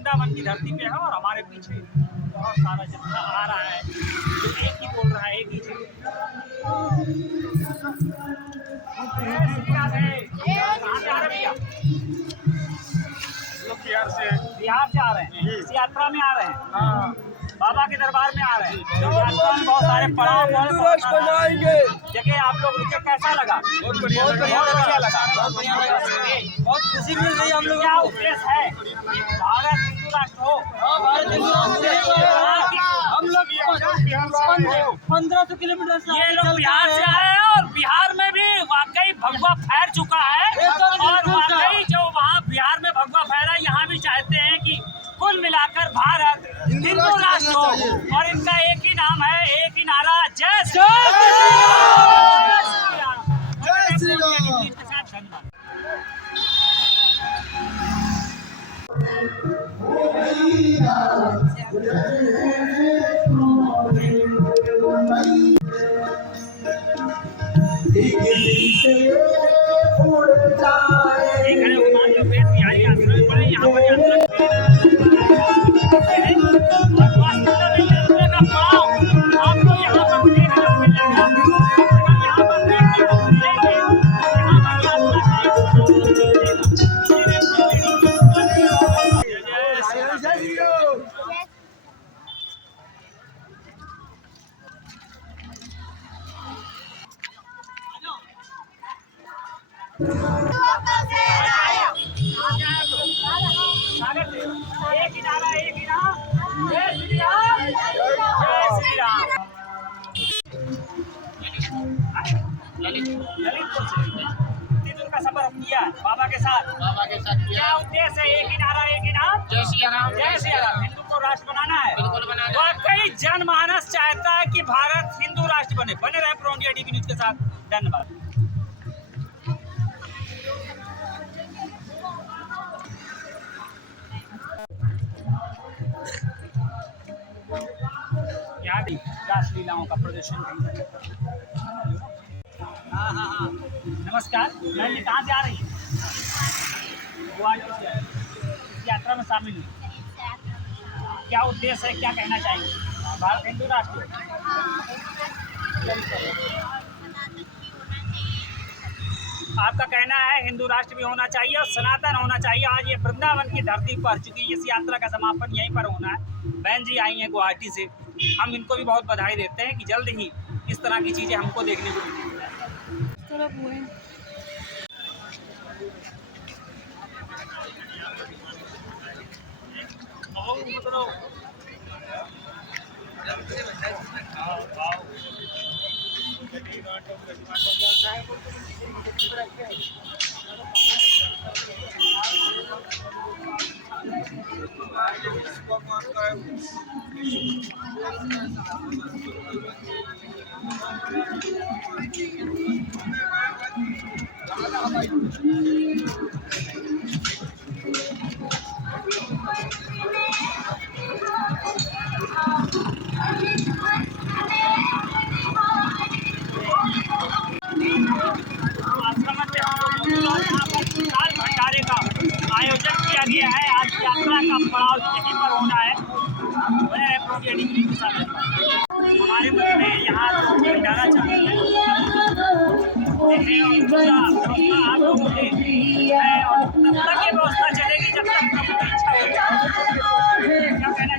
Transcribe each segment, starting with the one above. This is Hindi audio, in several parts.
वृंदावन की धरती पे है और हमारे पीछे बहुत सारा जत्था आ रहा है जो एक ही बोल रहा है, एक ही चीज। कहाँ से आ रहे भैया? बिहार से आ रहे हैं, इस यात्रा में आ रहे हैं। हाँ, बाबा के दरबार में आ रहे हैं। यात्रा में बहुत सारे पड़ाव बनाएंगे। जगह आप लोग रुके, कैसा लगा? बहुत बढ़िया लगा। बहुत खुशी मिल रही है हम लोग। क्या उद्देश्य है? भारत हिंदू राष्ट्र हो। हम लोग 1500 किलोमीटर ये लोग बिहार से आए हैं और बिहार में भी वाकई भगवा फैल चुका है। और वाकई जो वहाँ बिहार में भगवा फैला, यहाँ भी चाहते हैं कि कुल मिलाकर भारत हिंदू राष्ट्र हो। और इनका एक ही नाम है, एक ही नारा, जय श्री राम। जय श्री राम। धन्यवाद। एक ही नारा, एक ही नाम, जय श्री राम, जय श्री राम। ललितपुर से कितनी दूर का सफर किया बाबा के साथ? क्या उद्देश्य है? एक ही नारा, एक ही नाम, जय श्री राम। जय श्री राम। हिंदू को राष्ट्र बनाना है। बिल्कुल बनाना है। वाकई जनमानस चाहता है कि भारत हिंदू राष्ट्र बने। बने रहे प्रो इंडिया टीवी न्यूज के साथ। धन्यवाद। यहाँ भी रासलीलाओं का प्रदर्शन कहीं। हाँ। नमस्कार, मैं कहाँ से आ रही है? गुवाहाटी से। इस यात्रा में शामिल हुई। क्या उद्देश्य है, क्या कहना चाहिए? भारत हिंदू राष्ट्र। आपका कहना है हिंदू राष्ट्र भी होना चाहिए और सनातन होना चाहिए। आज ये वृंदावन की धरती पर, चूंकि इस यात्रा का समापन यहीं पर होना है। बहन जी आई हैं गुवाहाटी से, हम इनको भी बहुत बधाई देते हैं कि जल्द ही इस तरह की चीज़ें हमको देखने को मिलेंगी। भंडारे का आयोजन किया गया है। आज यात्रा का पड़ाव यहीं पर होना है। हमारे मन में यहाँ भंडारा चल रहा है आप लोगों के और तब तक ये व्यवस्था चलेगी जब तक प्रभु की इच्छा होगी। क्या कहना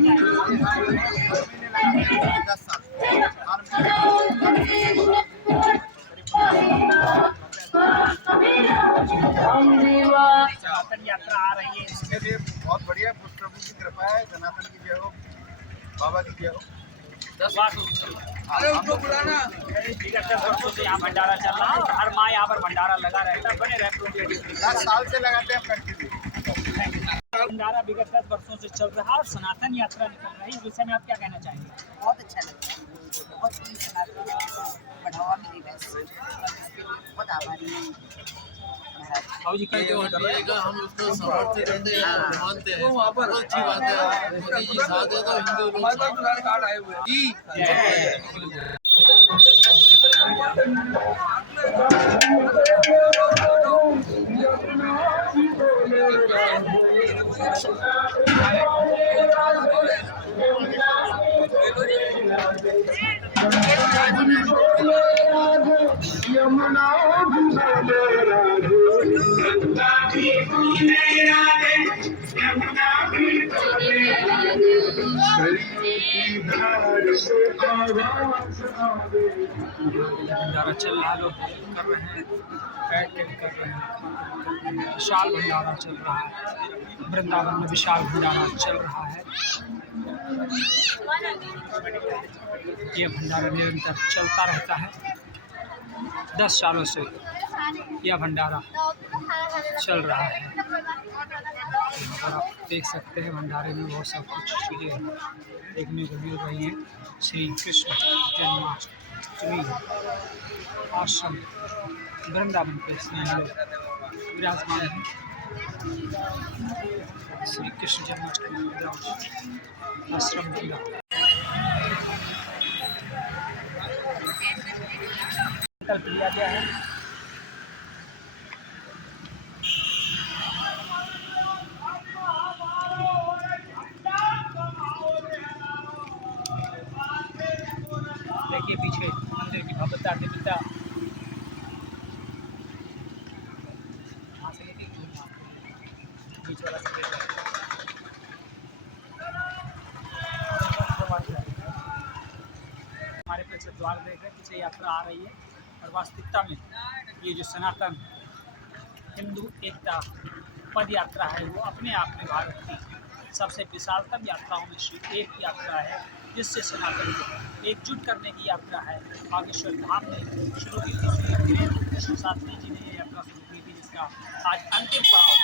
सनातन यात्रा आ रही है, इसके लिए बहुत बढ़िया। प्रभु की कृपा है, सनातन की जय हो, बाबा की जय हो। 10 वर्षों से यहाँ भंडारा चल रहा है और हर माह यहाँ पर भंडारा लगा रहता है। बने रहे 10 साल से लगाते हैं कंटिन्यू। भंडारा विगत 10 वर्षों से चल रहा है और सनातन यात्रा निकल रही है। इस विषय में आप क्या कहना चाहेंगे? बहुत अच्छा लगता है, बहुत ही सनातन बढ़ावा मिलेगा इससे, बहुत आभारी हैं। हम उसको समर्थन करते हैं, मानते हैं। बहुत अच्छी बात है। मोदी जी साथ है तो हिंदू लोग भंडारा चल रहा है, लोग कर रहे हैं, बैठ कर रहे हैं। विशाल भंडारा चल रहा है, वृंदावन में विशाल भंडारा चल रहा है। यह भंडारा निरंतर चलता रहता है। 10 सालों से यह भंडारा चल रहा है। और आप देख सकते हैं भंडारे में बहुत सब कुछ चीज़ें देखने को मिल रही हैं। श्री कृष्ण जन्माष्टमी आश्रम वृंदावन पे विराजमान है। श्री कृष्ण जन्माष्टमी आश्रम वृंदावन लिया गया है। देखिए पीछे मंदिर की भव्यता दिव्यता। हमारे पीछे द्वार देख रहे हैं, पीछे यात्रा आ रही है और वास्तविकता में ये जो सनातन हिंदू एकता पद यात्रा है वो अपने आप में भारत की सबसे विशालतम यात्राओं में से एक यात्रा है, जिससे सनातन को एकजुट करने की यात्रा है। बागेश्वर धाम ने शुरू की थी, शास्त्री जी ने ये यात्रा शुरू की थी, जिसका आज अंतिम पड़ाव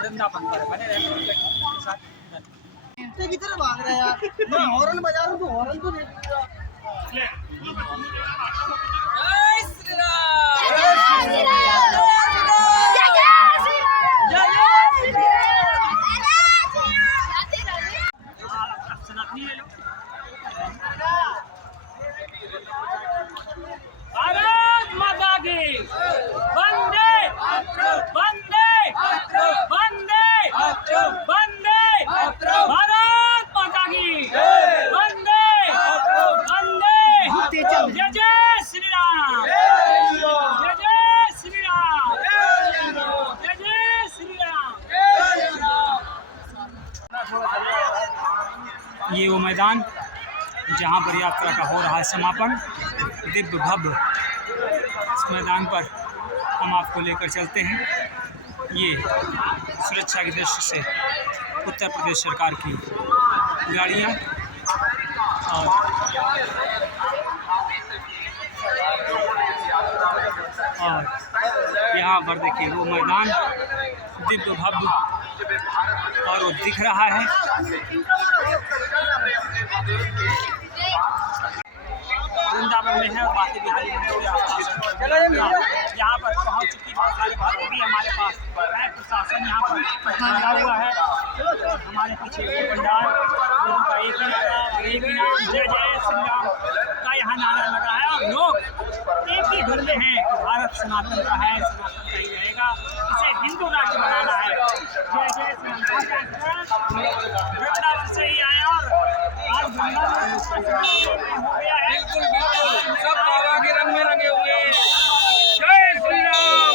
वृंदावन पर बने रहने के साथ की तरफ भाग रहा है यार। मैं हॉर्न बजा रहा हूँ तो हॉर्न तो नहीं भारत माता की वंदे वंदे वंदे वंदे भारत माता की वंदे वंदे जय जय श्री राम, जय जय श्री राम, जय जय श्री राम। ये वो मैदान जहाँ पर यात्रा का हो रहा है समापन, दिव्य भव्य। इस मैदान पर हम आपको लेकर चलते हैं। ये सुरक्षा की दृष्टि से उत्तर प्रदेश सरकार की गाड़ियाँ और यहाँ पर देखिए वो मैदान दिव्य भव्य और वो दिख रहा है। वृंदावन में है और बाकी बिहारी मंदिर के आसपास यहाँ पर पहुँच चुकी बहुत सारी बात होगी। हमारे पास प्रशासन यहाँ पर लगा हुआ है। हमारे पीछे ये भंडार गुरु का एक ही नाम जय जय श्री राम का यहाँ नारा लगा है और लोग एक ही धुन में हैं कि भारत सनातन का है, सनातन का ही रहेगा, इसे हिंदू राज्य बनाना है। जय जय श्री राम। वृंदावन से ही आए और आज वृंदावन हो गया है। सब बाबा के रंग में रंगे हुए हैं। जय श्री राम।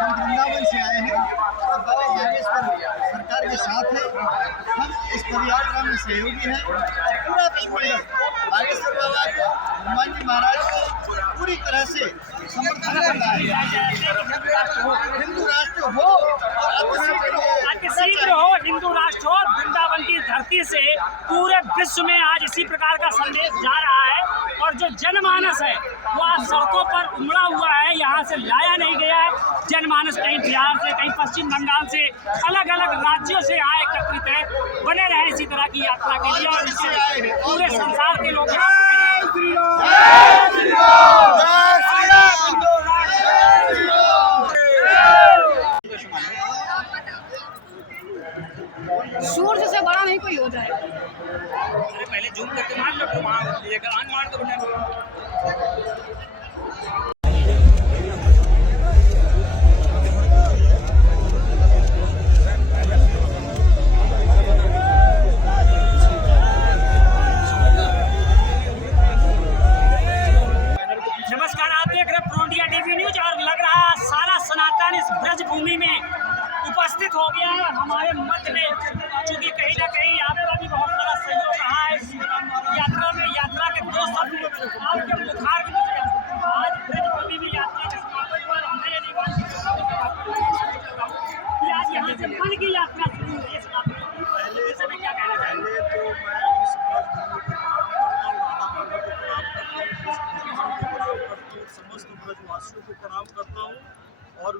हम वृंदावन से आए हैं और बाबा बागेश्वर सरकार के साथ है। हम इस पदयात्रा में सहयोगी हैं और पूरा परिवार बागेश्वर बाबा को, हनुमान जी महाराज को पूरी तरह से समर्थन करता है। हिंदू राष्ट्र हो और शीघ्र हो, हिंदू राष्ट्र हो। वृंदावन की धरती से पूरे विश्व में आज इसी प्रकार का संदेश जा रहा है और जो जनमानस है वो आज सड़कों पर उमड़ा हुआ है। यहाँ से लाया नहीं गया है जनमानस, कहीं बिहार से, कहीं पश्चिम बंगाल से, अलग अलग राज्यों से यहाँ एकत्रित है। बने रहे इसी तरह की यात्रा के लिए और इससे पूरे संसार के लोग सूर्य से बड़ा नहीं कोई हो जाए। अरे पहले जूम करके मार लो, तो वहाँ लेकर मार दो बटन।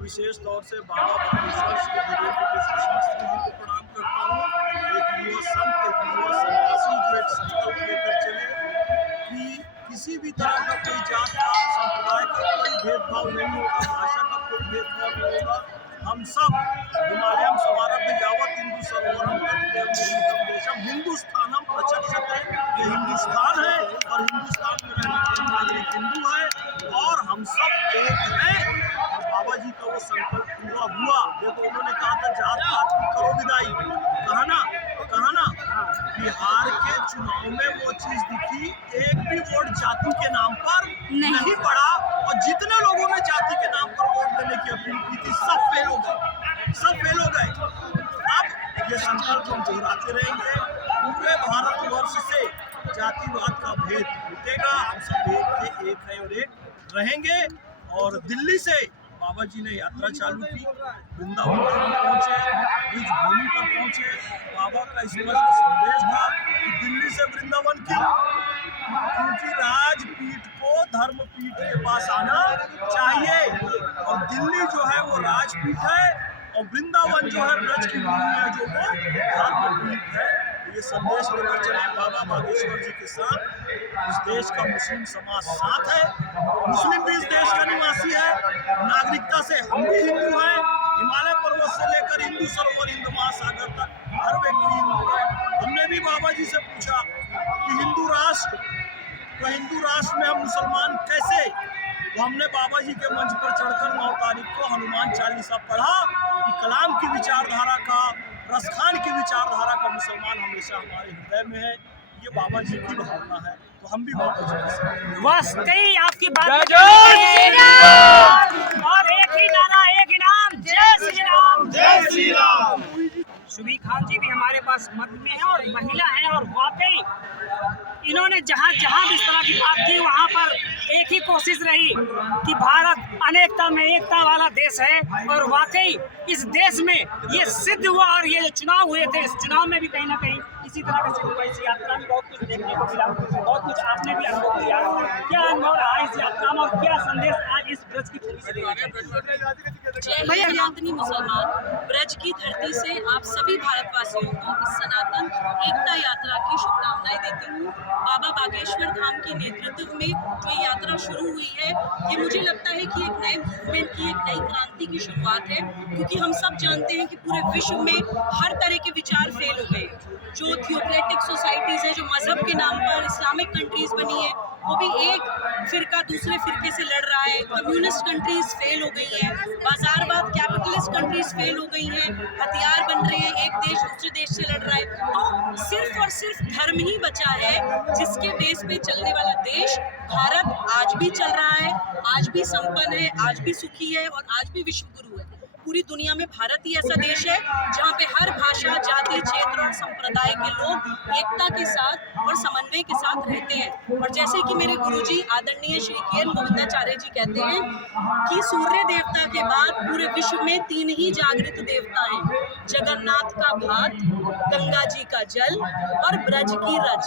विशेष तौर से बाबा बागेश्वर श्री धीरेन्द्र कृष्ण शास्त्री जी को प्रणाम करता हूँ। एक युवा संत, एक युवा सन्यासी जो एक संकल्प लेकर चले कि किसी भी तरह का कोई जात का, संप्रदाय का कोई भेदभाव नहीं होगा, भाषा का कोई भेदभाव नहीं होगा। हम सब हिमालयम समारभ्य यावत् हिंदू सर्वोरम तत्देवं देशम हिंदुस्थानम प्रचक्षते, ये हिंदुस्तान है और हिंदुस्तान में रहने वाले नागरिक हिंदू है और हम सब एक हैं। बाबा जी का वो संकल्प पूरा हुआ। देखो उन्होंने कहा था जात पात की करो विदाई, कहा ना बिहार के चुनाव में वो चीज दिखी, एक भी वोट जाति के नाम पर नहीं पड़ा और जितने लोगों ने जाति के नाम पर वोट देने की अपील की थी सब फेल हो गए, सब फेल हो गए। अब ये संकल्प हम दोहराते रहेंगे, पूरे भारतवर्ष से जातिवाद का भेद टूटेगा, हम सब एक थे, एक है और एक रहेंगे। और दिल्ली से बाबा जी ने यात्रा चालू की, वृंदावन पहुंचे, ब्रिज भूमि पर पहुंचे। बाबा का स्पष्ट संदेश था कि दिल्ली से वृंदावन क्यों, क्योंकि राजपीठ को धर्मपीठ के पास आना चाहिए और दिल्ली जो है वो राजपीठ है और वृंदावन जो है ब्रज की भूमि है जो वो धर्मपीठ है। ये संदेश लेकर चले बाबा बागेश्वर जी के साथ। इस देश का मुस्लिम समाज साथ है, मुस्लिम भी इस देश का निवासी है, नागरिकता से हम भी हिंदू हैं। हिमालय पर्वत से लेकर हिंदू सरोवर, हिंद महासागर तक हर व्यक्ति हिंदू है। हमने भी बाबा जी से पूछा कि हिंदू राष्ट्र में हम मुसलमान कैसे, तो हमने बाबा जी के मंच पर चढ़कर 9 तारीख को हनुमान चालीसा पढ़ा कि कलाम की विचारधारा का, रसखान की विचारधारा का मुसलमान हमेशा हमारे हृदय में है। ये बाबा जी की भावना है, तो हम भी बाबा जी के साथ। वाकई आपकी बात और एक ही नारा, एक इनाम, जय श्री राम, जय श्री राम। सुबी खान जी भी हमारे पास मत में है और महिला है और वाकई इन्होंने जहाँ जहाँ भी इस तरह की बात की वहाँ पर एक ही कोशिश रही कि भारत अनेकता में एकता वाला देश है और वाकई इस देश में ये सिद्ध हुआ। और ये जो चुनाव हुए थे, इस चुनाव में भी कहीं ना कहीं इसी तरह का सिद्ध हुआ। इस यात्रा में बहुत कुछ देखने को मिला, बहुत कुछ आपने भी अनुभव किया। क्या अनुभव रहा इस यात्रा में और क्या संदेश आज इस ब्रज की भूमि से देना चाहिए? जय सनातनी मुसलमान, ब्रज की धरती से आप सभी भारतवासियों को इस सनातन एकता यात्रा की शुभकामनाएं देती हूँ। बाबा बागेश्वर धाम के नेतृत्व में जो यात्रा शुरू हुई है, ये मुझे लगता है कि एक नए मूवमेंट की, एक नई क्रांति की शुरुआत है, क्योंकि हम सब जानते हैं कि पूरे विश्व में हर तरह के विचार फेल हो गए। जो थियोक्रेटिक सोसाइटीज़ है, जो मजहब के नाम पर इस्लामिक कंट्रीज बनी है, वो भी एक फिरका दूसरे फिरके से लड़ रहा है। कम्युनिस्ट कंट्रीज फेल हो गई हैं, बाजारवाद कैपिटलिस्ट कंट्रीज फेल हो गई हैं, हथियार बन रहे हैं, एक देश दूसरे देश से लड़ रहा है। तो सिर्फ और सिर्फ धर्म ही बचा है जिसके बेस पे चलने वाला देश भारत आज भी चल रहा है, आज भी संपन्न है, आज भी सुखी है और आज भी विश्व गुरु है। पूरी दुनिया में भारत ही ऐसा देश है जहाँ पे हर भाषा, जाति, क्षेत्र और संप्रदाय के लोग एकता के साथ और समन्वय के साथ रहते हैं। और जैसे कि मेरे गुरुजी आदरणीय श्री के एन गोविंदाचार्य जी कहते हैं कि सूर्य देवता के बाद पूरे विश्व में 3 ही जागृत देवता हैं, जगन्नाथ का भात, गंगा जी का जल और ब्रज की रज।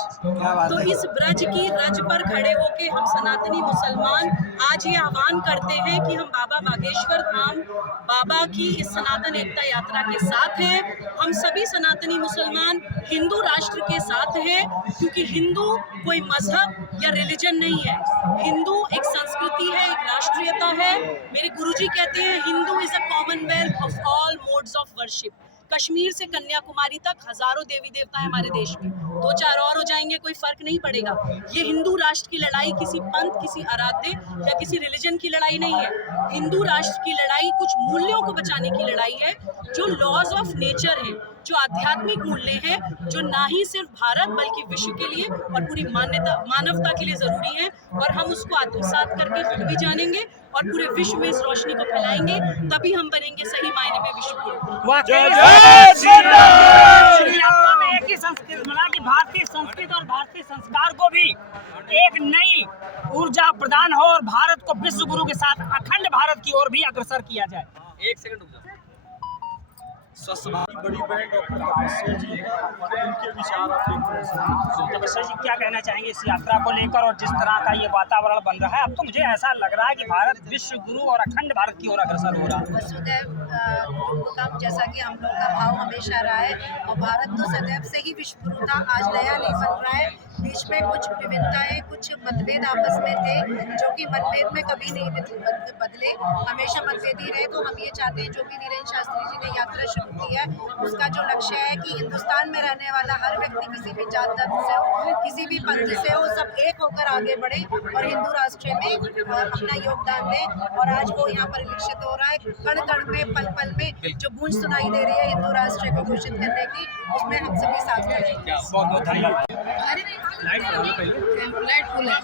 तो इस ब्रज की रज पर खड़े होके हम सनातनी मुसलमान आज ये आह्वान करते हैं कि हम बाबा बागेश्वर धाम, बाबा की इस सनातन एकता यात्रा के साथ हैं। हम सभी सनातनी मुसलमान हिंदू राष्ट्र के साथ हैं, क्योंकि हिंदू कोई मजहब या रिलीजन नहीं है। हिंदू एक संस्कृति है, एक राष्ट्रीयता है। मेरे गुरुजी कहते हैं Hindu is a Commonwealth of all modes of worship. Kashmir से कन्याकुमारी तक हजारों देवी देवता है हमारे देश में, 2-4 और हो जाएंगे, कोई फर्क नहीं पड़ेगा। ये हिंदू राष्ट्र की लड़ाई किसी पंथ, किसी आराध्य या किसी रिलीजन की लड़ाई नहीं है। हिंदू राष्ट्र की लड़ाई कुछ मूल्यों को बचाने की लड़ाई है, जो लॉज ऑफ नेचर है, जो आध्यात्मिक मूल्य हैं, जो ना ही सिर्फ भारत बल्कि विश्व के लिए और पूरी मानवता के लिए जरूरी है। और हम उसको आत्मसात करके खुद भी जानेंगे और पूरे विश्व में इस रोशनी को फैलाएंगे, तभी हम बनेंगे सही मायने में विश्व गुरु। एक ही संस्कृति मिला कि भारतीय संस्कृति और भारतीय संस्कार को भी एक नई ऊर्जा प्रदान हो और भारत को विश्व गुरु के साथ अखंड भारत की ओर भी अग्रसर किया जाए। एक सेकंड रुक जाओ। स्वस्थ भारत बड़ी बहन डॉक्टर तपस्या जी हैं, उनके विचार आप देख रहे हैं। तपस्या जी क्या कहना चाहेंगे इस यात्रा को लेकर और जिस तरह का ये वातावरण बन रहा है? अब तो मुझे ऐसा लग रहा है कि भारत विश्व गुरु और अखंड भारत की ओर अग्रसर हो रहा है। वसुदैव कुटुंबकम, जैसा कि हम लोग का भाव हमेशा रहा है, और भारत तो सदैव से ही विश्व गुरु था। आज नया नहीं बन रहा है, बीच में कुछ विभिन्नताएं, कुछ मतभेद आपस में थे जो कि मतभेद में कभी नहीं बदले, हमेशा मतभेद ही रहे। तो हम ये चाहते हैं, जो भी धीरेन्द्र शास्त्री जी ने यात्रा शुरू की है, उसका जो लक्ष्य है कि हिंदुस्तान में रहने वाला हर व्यक्ति किसी भी जात धर्म से हो, किसी भी पंथ से हो, सब एक होकर आगे बढ़े और हिंदू राष्ट्र में अपना योगदान दे। और आज वो यहाँ परिलक्षित हो रहा है, कण कण में, पल पल में जो गूंज सुनाई दे रही है हिंदू राष्ट्र को घोषित करने की, उसमें हम सभी साथ हैं। बहुत बहुत धन्यवाद। लाइट फुल है।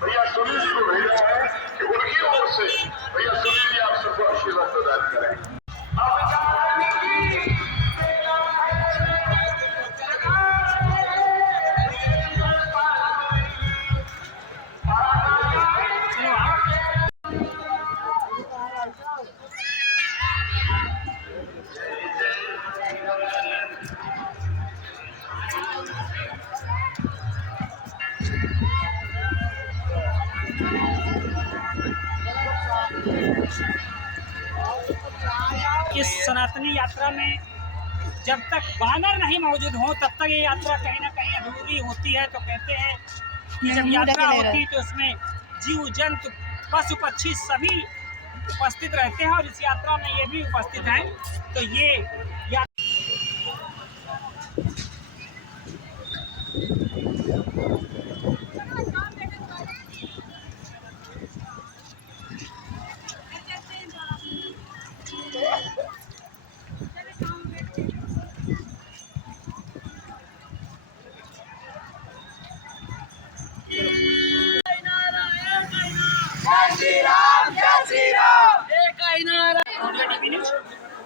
भैया सुनील जी को भेजा है कि उनकी ओर से भैया सुनील जी आप सबको आशीर्वाद प्रदान करें। इस सनातनी यात्रा में जब तक वानर नहीं मौजूद हो तब तक ये यात्रा कहीं ना कहीं अधूरी होती है। तो कहते हैं कि जब यात्रा होती है तो उसमें जीव जंतु पशु पक्षी सभी उपस्थित रहते हैं और इस यात्रा में ये भी उपस्थित हैं। तो ये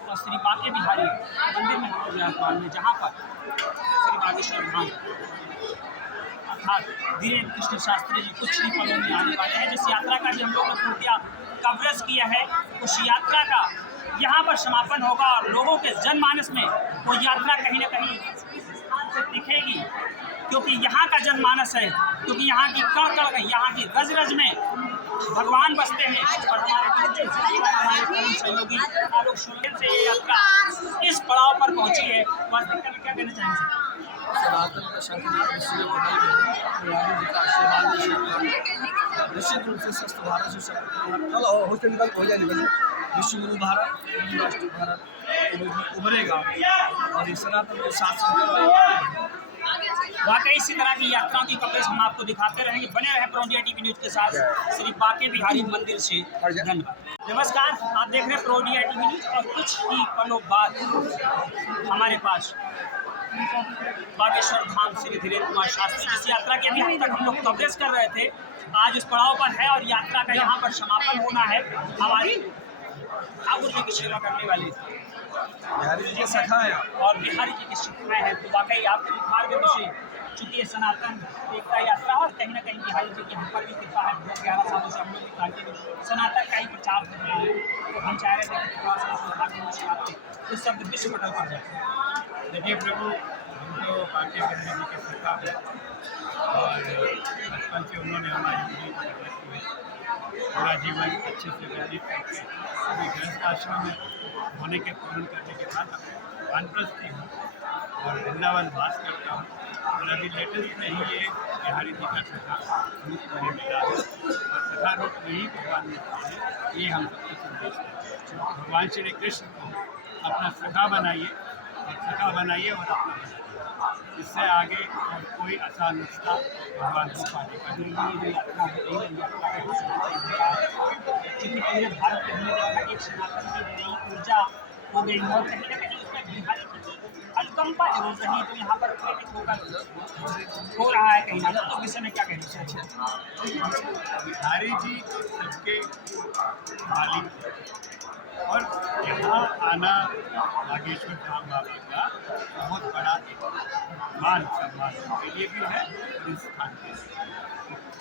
और श्री बाके बिहारी मंदिर में विराजमान है, जहाँ पर श्री बागेश्वर धाम अर्थात धीरेन्द्र कृष्ण शास्त्री जी कुछ ही पलों में आने वाले हैं। जिस यात्रा का भी हम लोग ने पूर्तिया कवरेज किया है, उस यात्रा का यहाँ पर समापन होगा और लोगों के जनमानस में वो यात्रा कहीं ना कहीं से दिखेगी, क्योंकि यहाँ का जनमानस है, क्योंकि यहाँ की कण कण, यहाँ की रज रज में भगवान बसते हैं। और हमारे सहयोगी आलोक शुक्ल से ये यात्रा इस पड़ाव पर पहुंची है। वास्तविकता में क्या कहना चाहेंगे? सनातन का शंखनाद विश्व जी का आशीर्वाद निश्चित रूप से स्वस्थ भारत से विश्व गुरु भारत, हिंदू राष्ट्र भारत उभरेगा और इस सनातन के साथ वाकई इसी तरह की यात्राओं की कवरेज हम आपको दिखाते रहेंगे। बने रहे प्रो इंडिया टीवी न्यूज के साथ श्री बाके बिहारी मंदिर से। धन्यवाद। नमस्कार, आप देख रहे हैं प्रो इंडिया टीवी न्यूज और कुछ ही पलों बाद हमारे पास बागेश्वर धाम श्री धीरेन्द्र कुमार शास्त्री जिस यात्रा की अभी तक हम लोग कवरेज कर रहे थे, आज उस पड़ाव पर है और यात्रा का यहाँ पर समापन होना है। हमारी ठाकुर जी की सेवा करने वाले बिहारी जी की शाखाएं और बिहारी जी की शाखाएं हैं। तो वाकई आपके मार्ग से चूँकि ये सनातन एकता यात्रा और कहीं ना कहीं बिहारी जी की हम पर भी कृपा है। 11 सालों से हम लोग भी कंटिन्यू सनातन का ही प्रचार कर रहे हैं। तो हम चाह रहे थे कि थोड़ा सा सौभाग्य से आपके इस शब्द विश्व पटल पर जाए। देखिए प्रभु, हमको बाके बिहारी जी की कृपा है और बचपन से उन्होंने हमारी पूरा जीवन अच्छे से व्यतीत करके अभी गृहस्थ आश्रम में होने के पूर्ण करने के बाद वानप्रस्थ हूँ और वृंदावन वास करता हूँ। और अभी लेटेस्ट में ही ये बिहारी जी का सखा रूप मुझे मिला है, और सखा रूप में ही भगवान मिलते हैं। ये हम सबको संदेश देते हैं। भगवान श्री कृष्ण को अपना सखा बनाइए, और सखा बनाइए और अपना बनाइए। इससे आगे और कोई आसान रास्ता भगवान को पाने का नहीं। क्योंकि पूरे भारत में हमने देखा एक सनातन की नई ऊर्जा हो गई और कहीं ना कहीं उसमें बिहारी की अनुकंपा जरूर रही, तो यहाँ पर प्रेरित होकर हो रहा है कहीं ना कहीं। तो विषय में क्या कहना चाहिए? बिहारी जी सबके मालिक हैं, और यहाँ आना बागेश्वर धाम बाबा का बहुत बड़ा मान सम्मान के लिए भी है। इस स्थान के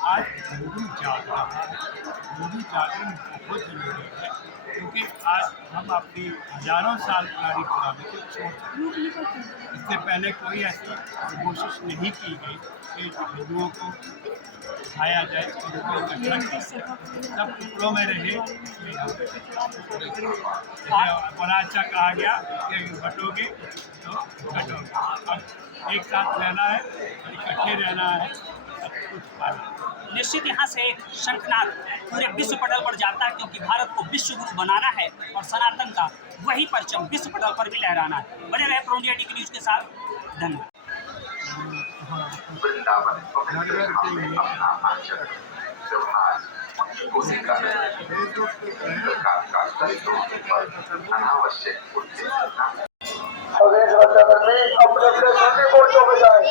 आज हिंदू जाग रहा है। हिंदू जागरण बहुत जरूरी है, क्योंकि आज हम अपनी हजारों साल पुरानी पुरानी को छोड़ सकते हैं। इससे पहले कोई ऐसी कोशिश नहीं की गई कि हिंदुओं को खाया जाए, उनको इकट्ठा किया जाए, सब टुकड़ों में रहे। बड़ा अच्छा कहा गया कि बटोगे तो घटोगे। अब एक साथ रहना है और इकट्ठे रहना है, सब कुछ पाना। निश्चित यहाँ से एक शंखनाद पूरे विश्व पटल पर जाता है, क्योंकि भारत को विश्व गुरु बनाना है और सनातन का वही परचम विश्व पटल पर भी लहराना है। बने रहे प्रो इंडिया टीवी न्यूज के साथ। धन्यवाद। वृंदावन पवित्र धाम में अपना आचरण व्यवहार उसी का सरकार का संतोष पर अनावश्यक उत्तेजना अपने अपने छोटे मोर्चों में जाए।